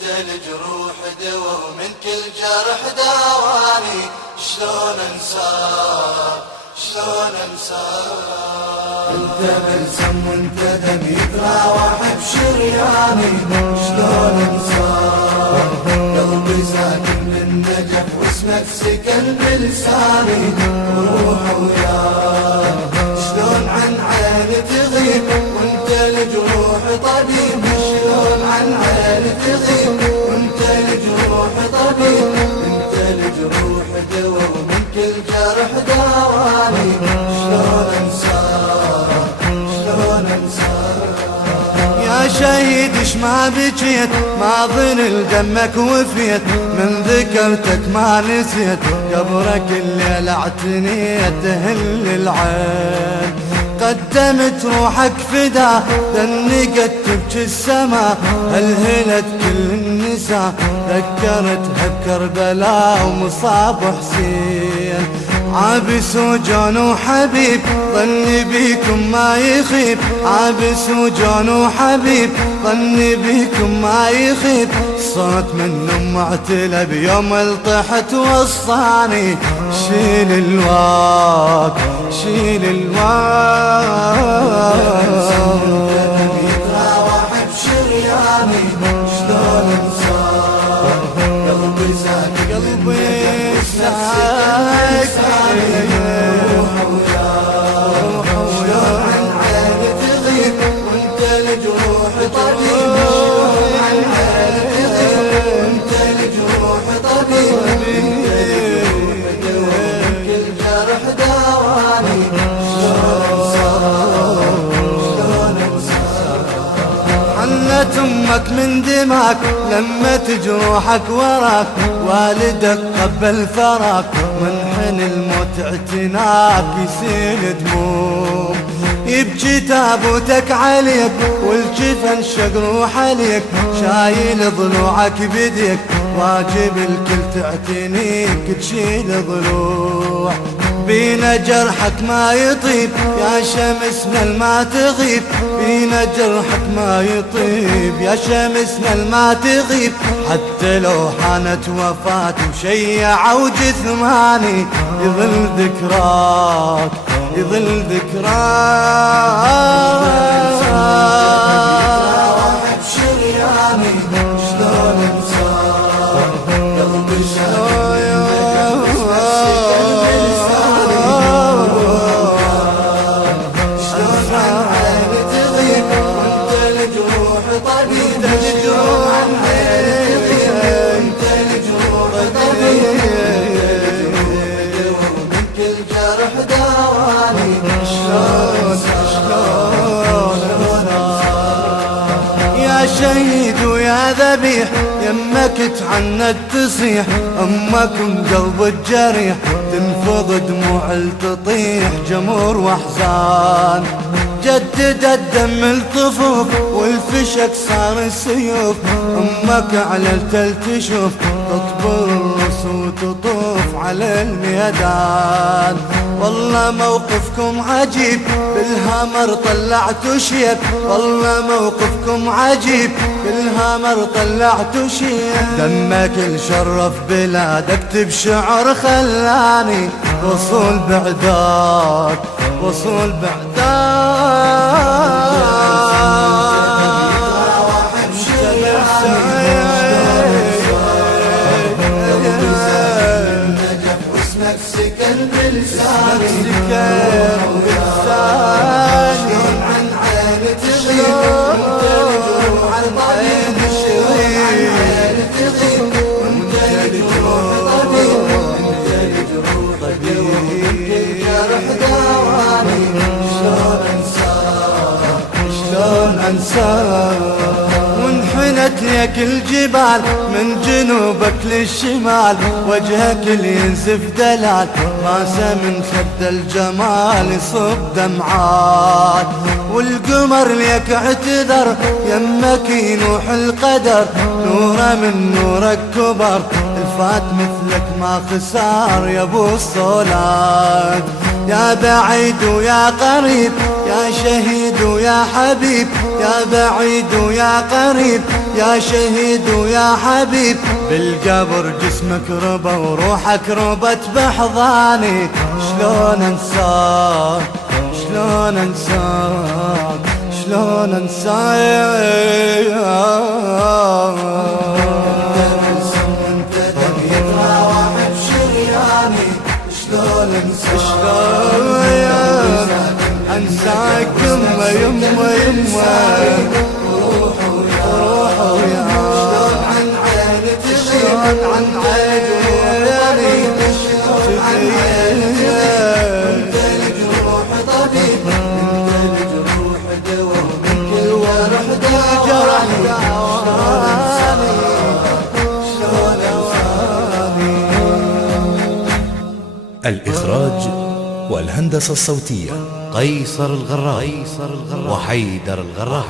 وانت الجروح دوا ومن كل جرح داواني. شلون انساك شلون انساك، انت بلسم وانت دم يتراوح بشرياني. شلون انساك، قلبي ساكن بالنجف واسمك سكن بلساني. روح وياك شلون عن عيني تغيب وانت الجروح طبيب. شلون عن عيني تغيب وانت الجروح طبيب. انت الجروح دوا ومن كل جرح داواني. شلون انساك شلون انساك، يا شهيد اش ما بجيت ما ظن لدمك وفيت. من ذكرتك ما نسيت قبرك الليل اعتنيت. تهل العين قدمت روحك فدا دنقت تبكي السما. هلهلت كل النساء ذكرتها بكربلاء ومصاب حسين. عابس وجان وحبيب ظني بيكم ما يخيب. عابس وجان وحبيب ظني بيكم ما يخيب. صوت منهم معتلى بيوم الطحت وصاني. شيل الواك شيل الواك، يتراوح بشرياني. شلون انساك، قلبي ساكن قلبي ساكن. روح وياك شلون عن عيني تغيب وانت الجروح طبيب. شلون عن عيني تغيب وانت الجروح طبيب. انت الجروح كل جرح داواني. شلون انساك شلون انساك، حنت امك من دماك لمت جروحك وراك. والدك قبل فراك منحن الموت اعتناك. يسيل دموم يبكي تابوتك عليك والجفن شق روح عليك. شايل ضلوعك بديك واجب الكل تعتنيك. تشيل ضلوع بينا جرحك ما يطيب يا شمسنا الما تغيب. بينا جرحك ما يطيب يا شمسنا الما تغيب. حتى لو حانت وفاة وشيعوا جثماني يظل ذكراك يظل ذكراك. بشرياني شلون انساك، قلبي شايل شهيد ويا ذبيح. يمك تعنت تصيح امك قلب الجريح. تنفض دموع تطيح جمر واحزان. جدد الدم الطفوف والفشك صار السيوف. امك على التل تشوف تطبر الرس وتطوف على الميدان. والله موقفكم عجيب بالهامر طلعتوا شيب. والله موقفكم عجيب بالهامر طلعتوا شيب. دمك الشرف بلادك اكتب شعر خلاني. وصول بعدك وصول بعدك. سكن بلساني شلون عن عيني تغيب وانت الجروح طبيب. شلون عن عيني تغيب وانت الجروح طبيب. انت الجروح طبيب كل جرح داواني. شلون انساك شلون انساك، وانحنت لك الجبال من جنوبك للشمال. وجهك اللي ينزف دلال راسه من خد الجمال يصب دمعات. والقمر ليك اعتذر يمك ينوح القدر. نوره من نورك كبر الفات مثلك ما خسار يا ابو الصولات. يا بعيد ويا قريب، يا شهيد ويا حبيب، يا بعيد ويا قريب، يا شهيد ويا حبيب. بالقبر جسمك ربى وروحك ربت بحضاني، شلون انساك شلون انساك شلون انساك. انت يتراوح بشرياني، شلون انساك شلون انساك. يمه يمه يمه روح ويا شلون عن عيني تغيب، عن عيني انت الجروح طبيب، انت الجروح دوا، الجرح داواني شلون اواني. الإخراج والهندسة الصوتية قيصر الغراء وحيدر الغراء.